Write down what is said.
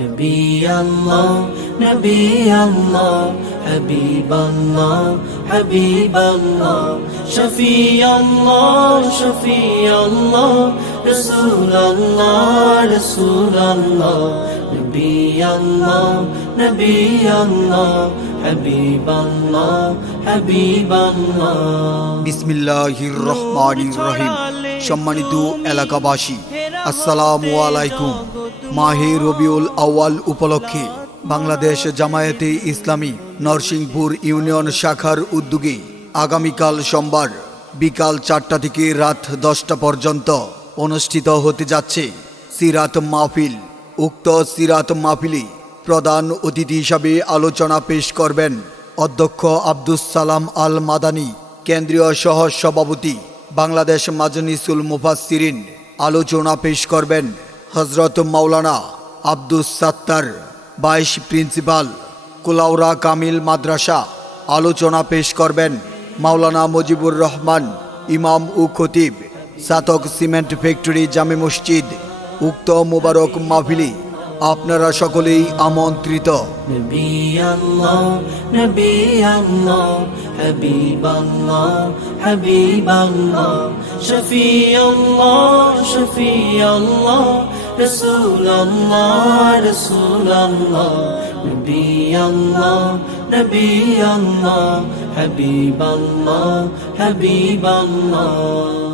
নবী আল্লাহ নবী আল্লাহ হাবিব আল্লাহ হাবিব আল্লাহ শফি আল্লাহ শফি আল্লাহ রসূল আল্লাহ রসূল আল্লাহ নবী আল্লাহ নবী আল্লাহ হাবিব আল্লাহ হাবিব আল্লাহ। বিসমিল্লাহির রহমানির রহিম। সম্মানিত এলাকাবাসী, আসসালামু আলাইকুম। মাহে রবিউল আউয়াল উপলক্ষে বাংলাদেশ জামায়াতে ইসলামী নরসিংপুর ইউনিয়ন শাখার উদ্যোগে আগামীকাল সোমবার বিকাল 4টা থেকে রাত 10টা পর্যন্ত অনুষ্ঠিত হতে যাচ্ছে সিরাত মাহফিল। উক্ত সিরাত মাহফিলে প্রধান অতিথি হিসাবে আলোচনা পেশ করবেন অধ্যক্ষ আব্দুস সালাম আল মাদানী, কেন্দ্রীয় সহ সভাপতি বাংলাদেশ মাজলিসুল মুফাসসিরিন। আলোচনা পেশ করবেন হযরত মাওলানা আব্দুস সাত্তার, ভাইস প্রিন্সিপাল, কুলাউড়া কামিল মাদ্রাসা। আলোচনা পেশ করবেন মাওলানা মুজিবুর রহমান, ইমাম ও খতিব, সাতক সিমেন্ট ফ্যাক্টরি জামে মসজিদ। উক্ত মুবারক মাহফিলে আপনারা সকলেই আমন্ত্রিত। নবী আল্লাহ নবী আল্লাহ হাবিব আল্লাহ হাবিব আল্লাহ শফি আল্লাহ শফি আল্লাহ রসূল আল্লাহ রসূল আল্লাহ নবী আল্লাহ নবী আল্লাহ হাবিব আল্লাহ হাবিব আল্লাহ।